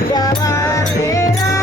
aquella barrera.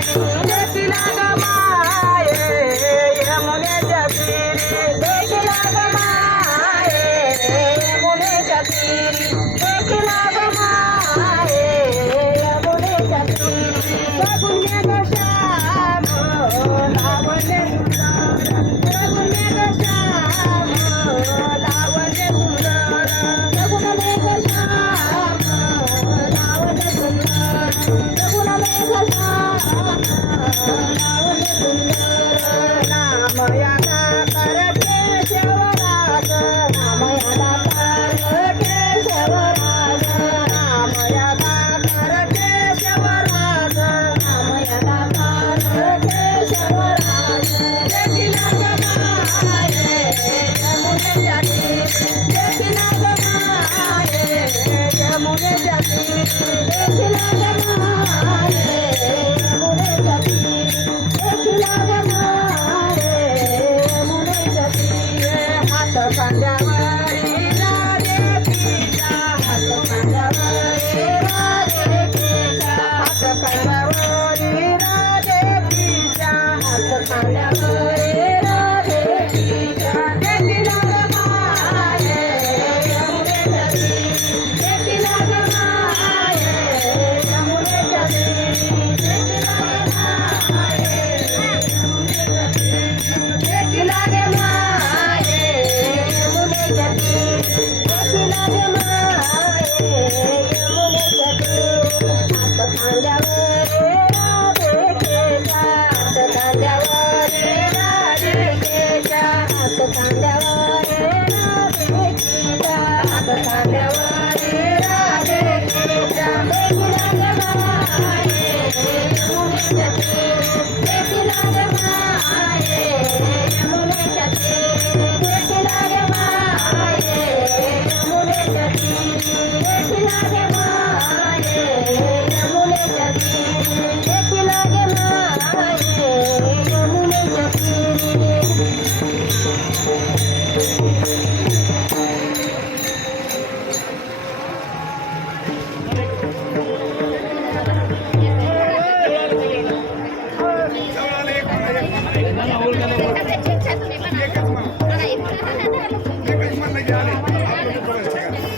గోరసి నాగమా Thank you.